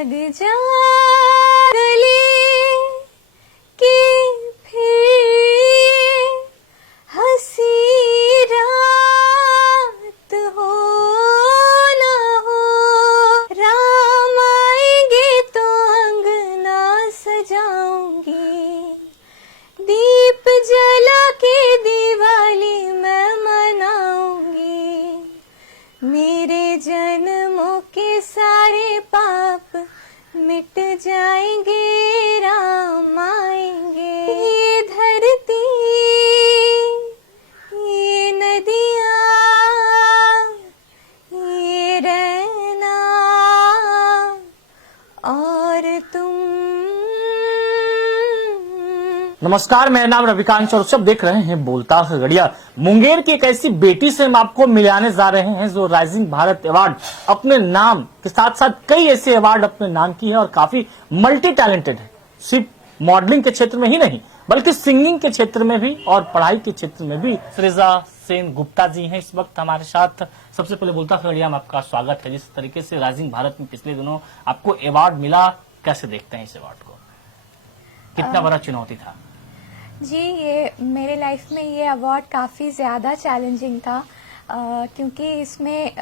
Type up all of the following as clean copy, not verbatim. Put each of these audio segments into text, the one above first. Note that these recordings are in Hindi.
लग जा गले कि फिर हंसी रात हो ना हो, राम आएंगे तो अंगना सजाऊंगी, दीप जला के दिवाली मैं मनाऊंगी, मेरे जन्मों के सारे पाप मिट जाएंगे, राम आएंगे। ये धरती, ये नदियाँ, ये रहना और तुम। नमस्कार, मेरा नाम रविकांत और सब देख रहे हैं बोलता खगड़िया। मुंगेर की एक ऐसी बेटी से हम आपको मिलाने जा रहे हैं जो राइजिंग भारत अवार्ड अपने नाम के साथ साथ कई ऐसे अवार्ड अपने नाम की है और काफी मल्टी टैलेंटेड है। सिर्फ मॉडलिंग के क्षेत्र में ही नहीं बल्कि सिंगिंग के क्षेत्र में भी और पढ़ाई के क्षेत्र में भी। सृजा सेन गुप्ता जी हैं इस वक्त हमारे साथ। सबसे पहले बोलता खगड़िया में आपका स्वागत है। जिस तरीके से राइजिंग भारत में पिछले दिनों आपको अवार्ड मिला, कैसे देखते हैं इस अवार्ड को? कितना बड़ा चुनौती था? जी, ये मेरे लाइफ में ये अवार्ड काफ़ी ज़्यादा चैलेंजिंग था, क्योंकि इसमें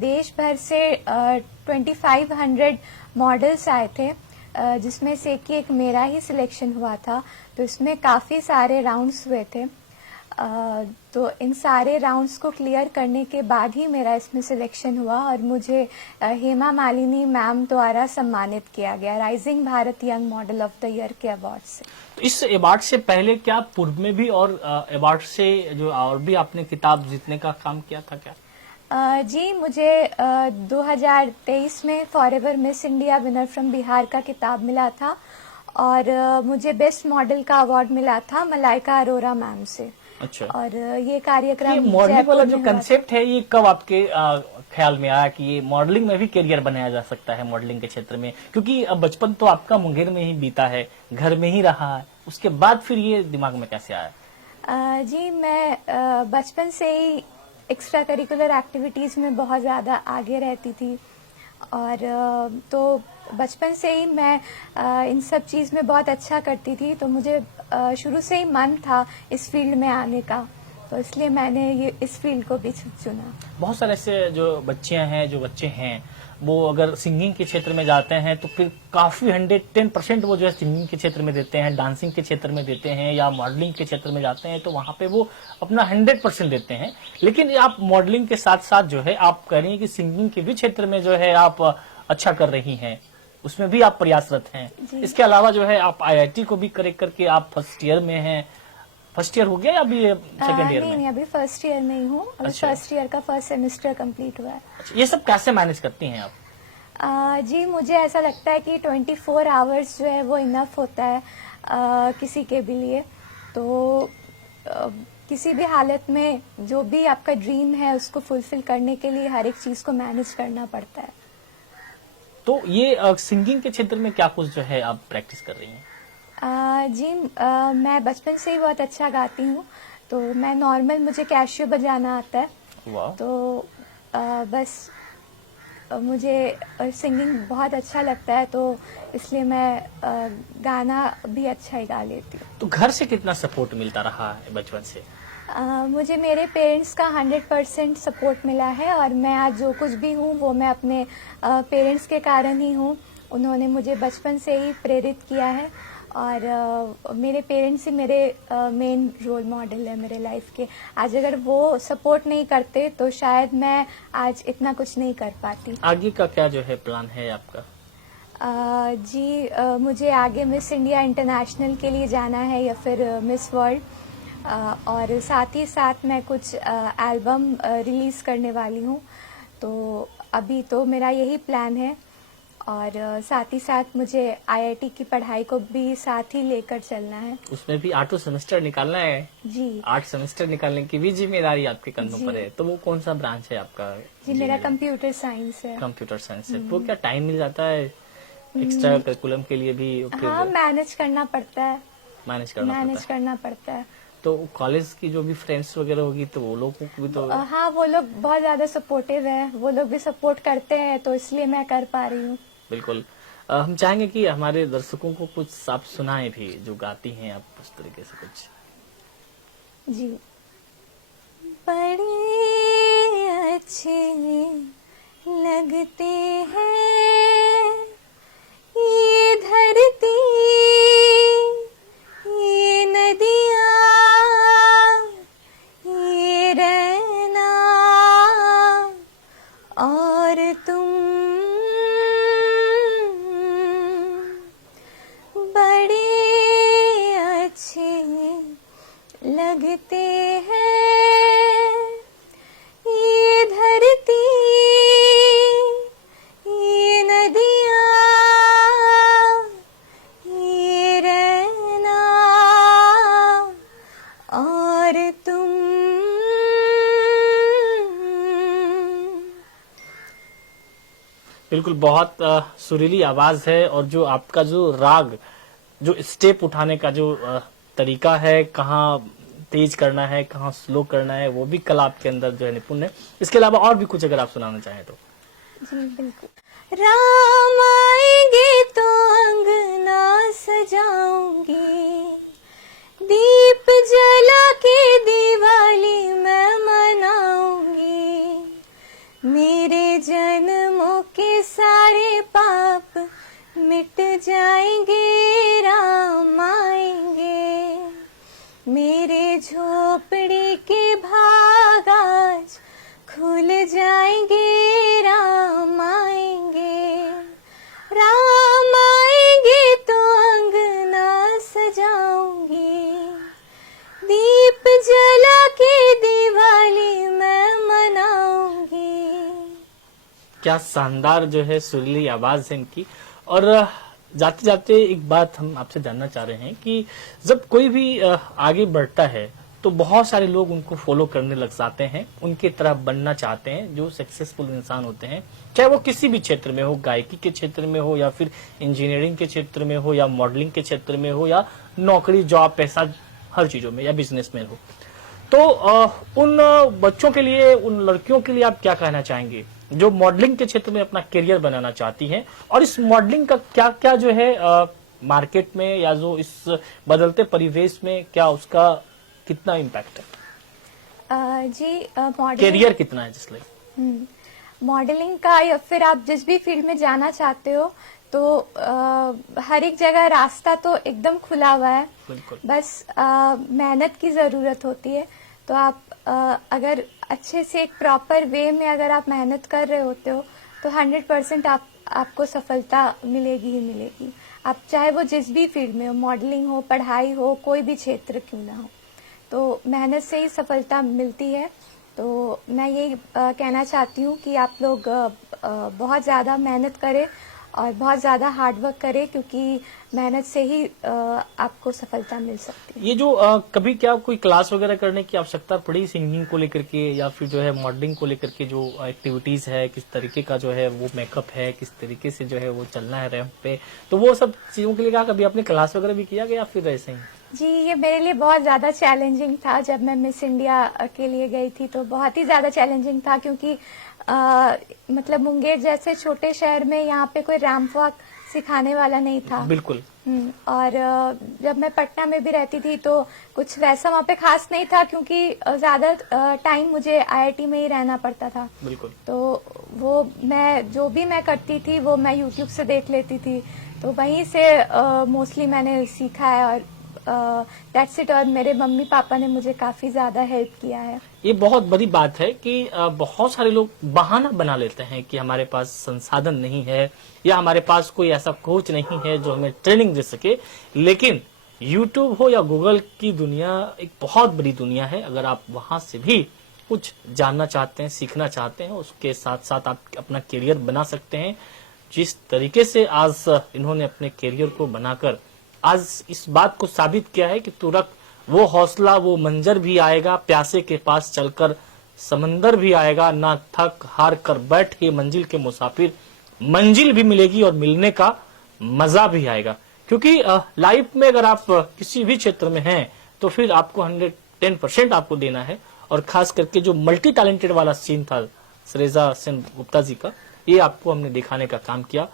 देश भर से 2500 मॉडल्स आए थे, जिसमें से कि एक मेरा ही सिलेक्शन हुआ था। तो इसमें काफ़ी सारे राउंड्स हुए थे, तो इन सारे राउंड्स को क्लियर करने के बाद ही मेरा इसमें सिलेक्शन हुआ और मुझे हेमा मालिनी मैम द्वारा सम्मानित किया गया rising Bharat young model of the year के अवार्ड से। तो इस अवार्ड से पहले क्या पूर्व में भी और अवार्ड से जो और भी आपने किताब जीतने का काम किया था क्या? जी, मुझे 2023 में forever miss India winner from Bihar का किताब मिला था और मुझे बेस्ट मॉडल का अवार्ड मिला था मलाइका अरोरा मैम से। अच्छा। और ये कार्यक्रम मॉडलिंग वाला जो कंसेप्ट है ये कब आपके ख्याल में आया कि ये मॉडलिंग में भी करियर बनाया जा सकता है मॉडलिंग के क्षेत्र में? क्योंकि अब बचपन तो आपका मुंगेर में ही बीता है, घर में ही रहा है, उसके बाद फिर ये दिमाग में कैसे आया? जी, मैं बचपन से ही एक्स्ट्रा करिकुलर एक्टिविटीज में बहुत ज्यादा आगे रहती थी और तो बचपन से ही मैं इन सब चीज़ में बहुत अच्छा करती थी, तो मुझे शुरू से ही मन था इस फील्ड में आने का, तो इसलिए मैंने ये इस फील्ड को भी चुना। बहुत सारे ऐसे जो बच्चियां हैं, जो बच्चे हैं, वो अगर सिंगिंग के क्षेत्र में जाते हैं तो फिर काफी 110% वो जो है सिंगिंग के क्षेत्र में देते हैं, डांसिंग के क्षेत्र में देते हैं या मॉडलिंग के क्षेत्र में जाते हैं तो वहां पे वो अपना 100% देते हैं। लेकिन आप मॉडलिंग के साथ साथ जो है आप कह रही हैं कि सिंगिंग के भी क्षेत्र में जो है आप अच्छा कर रही हैं, उसमें भी आप प्रयासरत हैं। इसके अलावा जो है आप IIT को भी करेक्ट करके आप फर्स्ट ईयर में हैं। फर्स्ट ईयर हो गया या अभी सेकंड ईयर में? नहीं, अभी फर्स्ट ईयर में ही हूँ। अभी अच्छा। फर्स्ट ईयर का फर्स्ट सेमेस्टर कंप्लीट हुआ है। अच्छा, ये सब कैसे मैनेज करती हैं आप? जी, मुझे ऐसा लगता है कि 24 आवर्स जो है वो इनफ होता है किसी के भी लिए। तो किसी भी हालत में जो भी आपका ड्रीम है उसको फुलफिल करने के लिए हर एक चीज को मैनेज करना पड़ता है। तो ये सिंगिंग के क्षेत्र में क्या कुछ जो है आप प्रैक्टिस कर रही हैं? जी, मैं बचपन से ही बहुत अच्छा गाती हूँ, तो मैं नॉर्मल मुझे कैशियो बजाना आता है। वाह। तो बस मुझे सिंगिंग बहुत अच्छा लगता है, तो इसलिए मैं गाना भी अच्छा ही गा लेती हूँ। तो घर से कितना सपोर्ट मिलता रहा है बचपन से? मुझे मेरे पेरेंट्स का 100% सपोर्ट मिला है और मैं आज जो कुछ भी हूँ वो मैं अपने पेरेंट्स के कारण ही हूँ। उन्होंने मुझे बचपन से ही प्रेरित किया है और मेरे पेरेंट्स ही मेरे मेन रोल मॉडल है मेरे लाइफ के। आज अगर वो सपोर्ट नहीं करते तो शायद मैं आज इतना कुछ नहीं कर पाती। आगे का क्या जो है प्लान है आपका? जी, मुझे आगे मिस इंडिया इंटरनेशनल के लिए जाना है या फिर मिस वर्ल्ड, और साथ ही साथ मैं कुछ एल्बम रिलीज करने वाली हूँ। तो अभी तो मेरा यही प्लान है और साथ ही साथ मुझे IIT की पढ़ाई को भी साथ ही लेकर चलना है। उसमें भी 8 सेमेस्टर निकालना है? जी, 8 सेमेस्टर निकालने की भी जिम्मेदारी आपके कंधों पर है। तो वो कौन सा ब्रांच है आपका? जी, मेरा कंप्यूटर साइंस है। कंप्यूटर साइंस है। वो क्या टाइम मिल जाता है एक्स्ट्रा करिकुलम के लिए भी? हाँ, मैनेज करना पड़ता है। मैनेज करना पड़ता है। तो कॉलेज की जो भी फ्रेंड्स वगैरह होगी तो वो लोगों को भी तो? हाँ, वो लोग बहुत ज्यादा सपोर्टिव है, वो लोग भी सपोर्ट करते हैं, तो इसलिए मैं कर पा रही हूँ। बिल्कुल। हम चाहेंगे कि हमारे दर्शकों को कुछ आप सुनाएं भी, जो गाती हैं आप उस तरीके से कुछ। जी। बड़े अच्छे लगते हैं ये धरती, ये नदियाँ, ये रहना और तुम। बड़े अच्छे लगते हैं ये धरती, ये नदियाँ, ये रहना और तुम। बिल्कुल, बहुत सुरीली आवाज है, और जो आपका जो राग, जो स्टेप उठाने का जो तरीका है, कहाँ तेज करना है, कहाँ स्लो करना है, वो भी कला आपके अंदर जो है निपुण है। इसके अलावा और भी कुछ अगर आप सुनाना चाहें तो। जी बिल्कुल। राम आएंगे तो अंगना सजाऊंगी, दीप जला के दिवाली मैं मनाऊंगी। मेरे जन्मों के सारे पाप मिट जाएंगे, राम आएंगे। मेरे झोपड़ी के भाग आज खुल जाएंगे, राम आएंगे। राम आएंगे तो अंगना सजाऊंगी, दीप जला के दिवाली मैं मनाऊंगी। क्या शानदार जो है सुरीली आवाज है इनकी। और जाते जाते एक बात हम आपसे जानना चाह रहे हैं कि जब कोई भी आगे बढ़ता है तो बहुत सारे लोग उनको फॉलो करने लग जाते हैं, उनकी तरह बनना चाहते हैं, जो सक्सेसफुल इंसान होते हैं, चाहे वो किसी भी क्षेत्र में हो, गायकी के क्षेत्र में हो, या फिर इंजीनियरिंग के क्षेत्र में हो, या मॉडलिंग के क्षेत्र में हो, या नौकरी जॉब पैसा हर चीजों में, या बिजनेस में हो। तो उन बच्चों के लिए, उन लड़कियों के लिए आप क्या कहना चाहेंगे जो मॉडलिंग के क्षेत्र में अपना करियर बनाना चाहती हैं, और इस मॉडलिंग का क्या क्या जो है मार्केट में, या जो इस बदलते परिवेश में क्या उसका कितना इम्पैक्ट है? जी मॉडलिंग करियर कितना है जिसलिए मॉडलिंग का, या फिर आप जिस भी फील्ड में जाना चाहते हो, तो हर एक जगह रास्ता तो एकदम खुला हुआ है। बिल्कुल। बस मेहनत की जरूरत होती है। तो आप अगर अच्छे से एक प्रॉपर वे में अगर आप मेहनत कर रहे होते हो तो 100% आपको सफलता मिलेगी ही मिलेगी। आप चाहे वो जिस भी फील्ड में हो, मॉडलिंग हो, पढ़ाई हो, कोई भी क्षेत्र क्यों ना हो, तो मेहनत से ही सफलता मिलती है। तो मैं यही कहना चाहती हूँ कि आप लोग बहुत ज़्यादा मेहनत करें और बहुत ज़्यादा हार्ड वर्क करें, क्योंकि मेहनत से ही आपको सफलता मिल सकती है। ये जो कभी क्या कोई क्लास वगैरह करने की आवश्यकता पड़ी सिंगिंग को लेकर के, या फिर जो है मॉडलिंग को लेकर के जो एक्टिविटीज है, किस तरीके का जो है वो मेकअप है, किस तरीके से जो है वो चलना है रैंप पे, तो वो सब चीजों के लिए क्या कभी आपने क्लास वगैरह भी किया गया, फिर ऐसे ही? जी, ये मेरे लिए बहुत ज्यादा चैलेंजिंग था। जब मैं मिस इंडिया के लिए गई थी तो बहुत ही ज्यादा चैलेंजिंग था, क्योंकि मतलब मुंगेर जैसे छोटे शहर में यहाँ पे कोई रैंप वॉक सिखाने वाला नहीं था। बिल्कुल। और जब मैं पटना में भी रहती थी तो कुछ वैसा वहाँ पे खास नहीं था, क्योंकि ज्यादा टाइम मुझे आईआईटी में ही रहना पड़ता था। बिल्कुल। तो वो मैं जो भी मैं करती थी वो मैं यूट्यूब से देख लेती थी, तो वहीं से मोस्टली मैंने सीखा है। और दैट्स इट। और मेरे मम्मी पापा ने मुझे काफी ज्यादा हेल्प किया है। ये बहुत बड़ी बात है कि बहुत सारे लोग बहाना बना लेते हैं कि हमारे पास संसाधन नहीं है, या हमारे पास कोई ऐसा कोच नहीं है जो हमें ट्रेनिंग दे सके। लेकिन यूट्यूब हो या गूगल की दुनिया एक बहुत बड़ी दुनिया है। अगर आप वहां से भी कुछ जानना चाहते हैं, सीखना चाहते हैं, उसके साथ साथ आप अपना करियर बना सकते हैं। जिस तरीके से आज इन्होंने अपने करियर को बनाकर आज इस बात को साबित किया है कि तुरंत वो हौसला, वो मंजर भी आएगा, प्यासे के पास चलकर समंदर भी आएगा, ना थक हार कर बैठे मंजिल के मुसाफिर, मंजिल भी मिलेगी और मिलने का मजा भी आएगा। क्योंकि लाइफ में अगर आप किसी भी क्षेत्र में हैं तो फिर आपको 110% आपको देना है। और खास करके जो मल्टी टैलेंटेड वाला सीन था सरेजा सेन गुप्ता जी का, ये आपको हमने दिखाने का काम किया।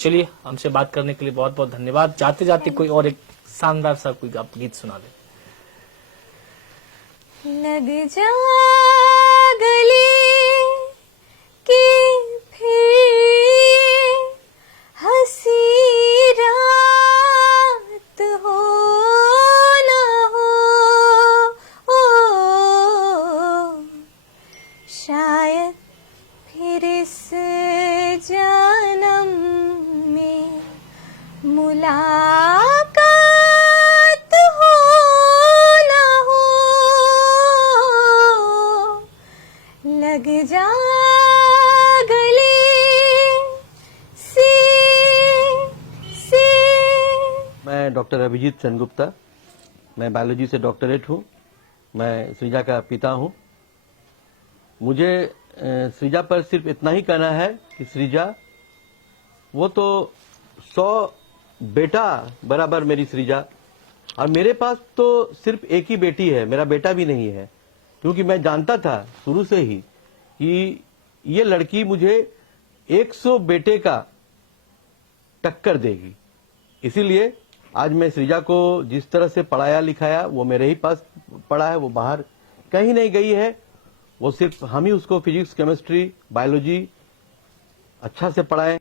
चलिए, हमसे बात करने के लिए बहुत बहुत धन्यवाद। जाते जाते कोई और एक शानदार सा कोई आप गीत सुना दे। लग जा गले कि फिर हंसी रात हो ना हो, शायद फिर इस जन्म में मुलाकात हो ना हो, लग जा गले से। मैं डॉक्टर अभिजीत सेनगुप्ता, मैं बायोलॉजी से डॉक्टरेट हूँ। मैं सृजा का पिता हूँ। मुझे सृजा पर सिर्फ इतना ही कहना है कि सृजा वो तो 100 बेटा बराबर मेरी सृजा, और मेरे पास तो सिर्फ एक ही बेटी है, मेरा बेटा भी नहीं है। क्योंकि मैं जानता था शुरू से ही कि ये लड़की मुझे 100 बेटे का टक्कर देगी। इसीलिए आज मैं सृजा को जिस तरह से पढ़ाया लिखाया, वो मेरे ही पास पढ़ा है, वो बाहर कहीं नहीं गई है। वो सिर्फ हम ही उसको फिजिक्स, केमिस्ट्री, बायोलॉजी अच्छा से पढ़ाएं।